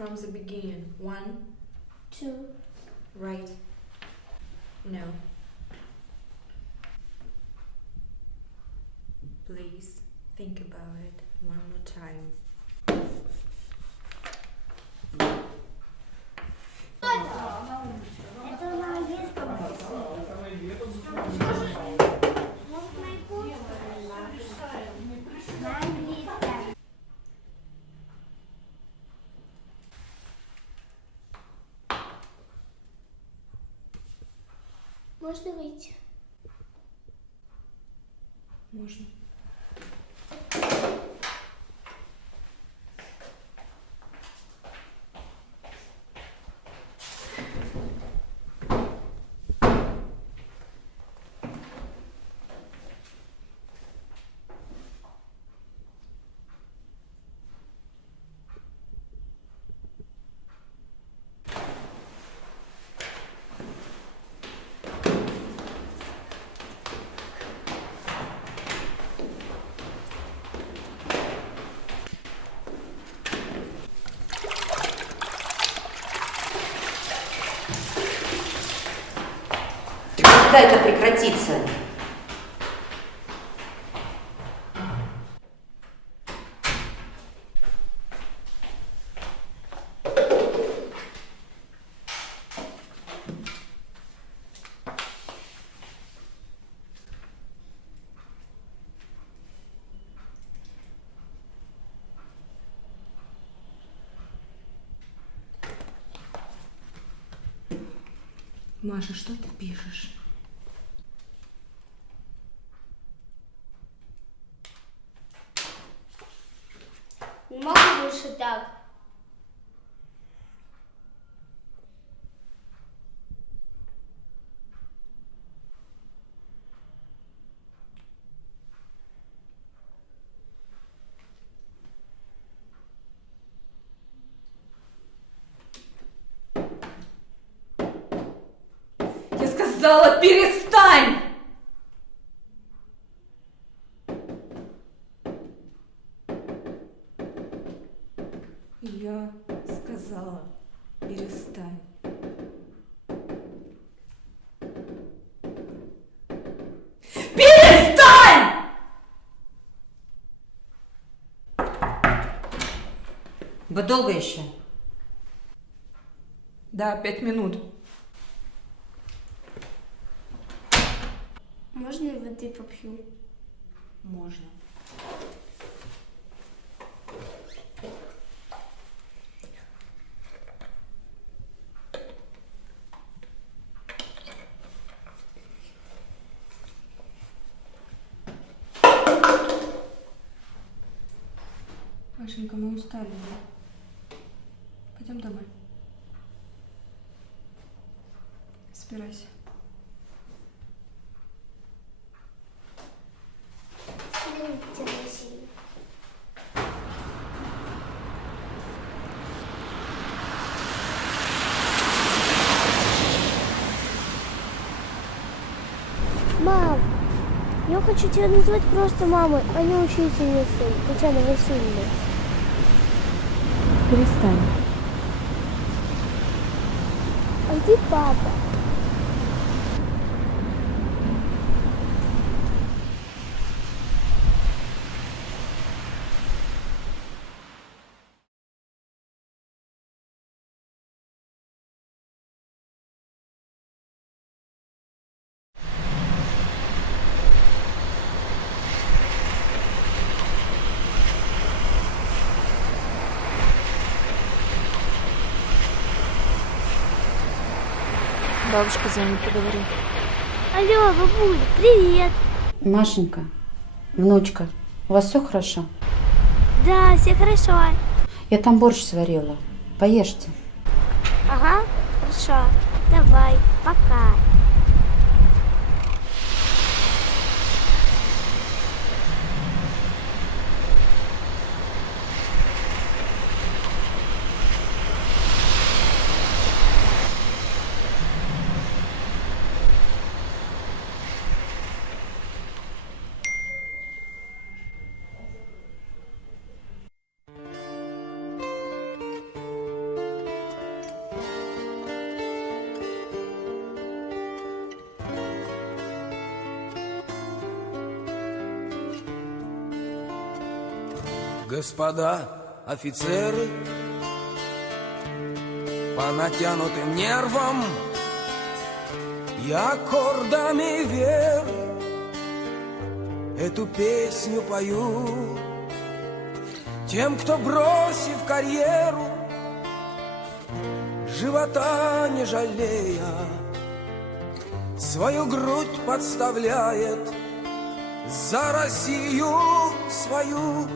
From the beginning. 1, 2, right. No. Please think about it one more time. Это на английском. На английском. Можно выйти? Можно. Когда это прекратится? Маша, что ты пишешь? Не могу больше так. Я сказала, перестань! Я сказала, перестань. Перестань! Вы долго еще? Да, 5 минут. Можно я воды попью? Можно. Машенька, мы устали, да? Пойдем домой. Собирайся. Мам, я хочу тебя назвать просто мамой, а не учительницей Татьяной Васильевной. Перестань. А где папа? Бабушка звонит, поговори. Алло, бабуль, привет. Машенька, внучка, у вас все хорошо? Да, все хорошо. Я там борщ сварила. Поешьте. Ага, хорошо. Давай, пока. Господа офицеры, по натянутым нервам и аккордами веры эту песню пою тем, кто, бросив карьеру, живота не жалея, свою грудь подставляет за Россию свою.